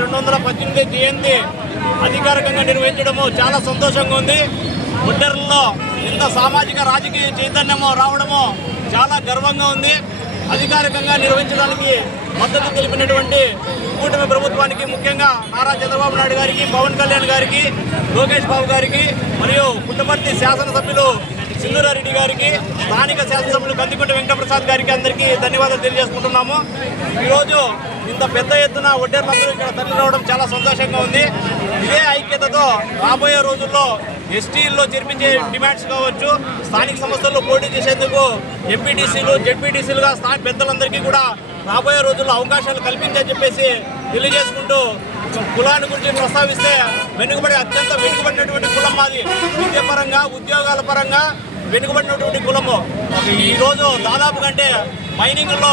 రెండు వందల పద్దెనిమిది జయంతి అధికారికంగా నిర్వహించడము చాలా సంతోషంగా ఉంది. గుడ్డెర్లలో ఇంత సామాజిక రాజకీయ చైతన్యము రావడము చాలా గర్వంగా ఉంది. అధికారికంగా నిర్వహించడానికి మద్దతు తెలిపినటువంటి కూటమి ప్రభుత్వానికి ముఖ్యంగా నారా చంద్రబాబు నాయుడు గారికి పవన్ కళ్యాణ్ గారికి లోకేష్ బాబు గారికి మరియు పుట్టపర్తి శాసనసభ్యులు సింధూరారెడ్డి గారికి స్థానిక శాసనసభ్యులు కందికుంట వెంకటప్రసాద్ గారికి అందరికీ ధన్యవాదాలు తెలియజేసుకుంటున్నాము. ఈరోజు ఇంత పెద్ద ఎత్తున ఒడ్డేర్లందరూ ఇక్కడ తరలి రావడం చాలా సంతోషంగా ఉంది. ఇదే ఐక్యతతో రాబోయే రోజుల్లో ఎస్టీల్లో చేర్పించే డిమాండ్స్ కావచ్చు స్థానిక సంస్థల్లో పోటీ చేసేందుకు ఎంపీటీసీలు జెడ్పీటీసీలుగా స్థానిక పెద్దలందరికీ కూడా రాబోయే రోజుల్లో అవకాశాలు కల్పించని చెప్పేసి తెలియజేసుకుంటూ కులాన్ని గురించి ప్రస్తావిస్తే వెనుకబడి అత్యంత వెనుకబడినటువంటి కులం మాది. విద్యాపరంగా ఉద్యోగాల పరంగా వెనుకబడినటువంటి కులము. ఈరోజు దాదాపు కంటే మైనింగ్లో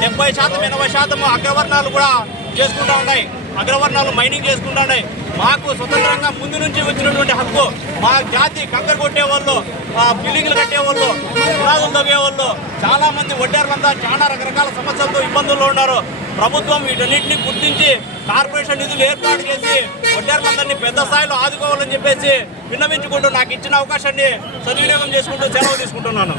డెబ్బై శాతం ఎనభై శాతం అగ్రవర్ణాలు కూడా చేసుకుంటూ ఉన్నాయి. అగ్రవర్ణాలు మైనింగ్ చేసుకుంటా మాకు స్వతంత్రంగా ముందు నుంచి వచ్చినటువంటి హక్కు మా జాతి కంకర కొట్టే వాళ్ళు బిల్డింగ్లు కట్టే వాళ్ళు పునాదులు తవ్వే వాళ్ళు చాలా మంది వడ్డారులంతా చాలా రకరకాల సమస్యలతో ఇబ్బందుల్లో ఉన్నారు. ప్రభుత్వం వీటన్నింటినీ గుర్తించి కార్పొరేషన్ నిధులు ఏర్పాటు చేసి వడ్డేర్లందరినీ పెద్ద స్థాయిలో ఆదుకోవాలని చెప్పేసి విన్నవించుకుంటూ నాకు ఇచ్చిన అవకాశాన్ని సద్వినియోగం చేసుకుంటూ సెలవు తీసుకుంటున్నాను.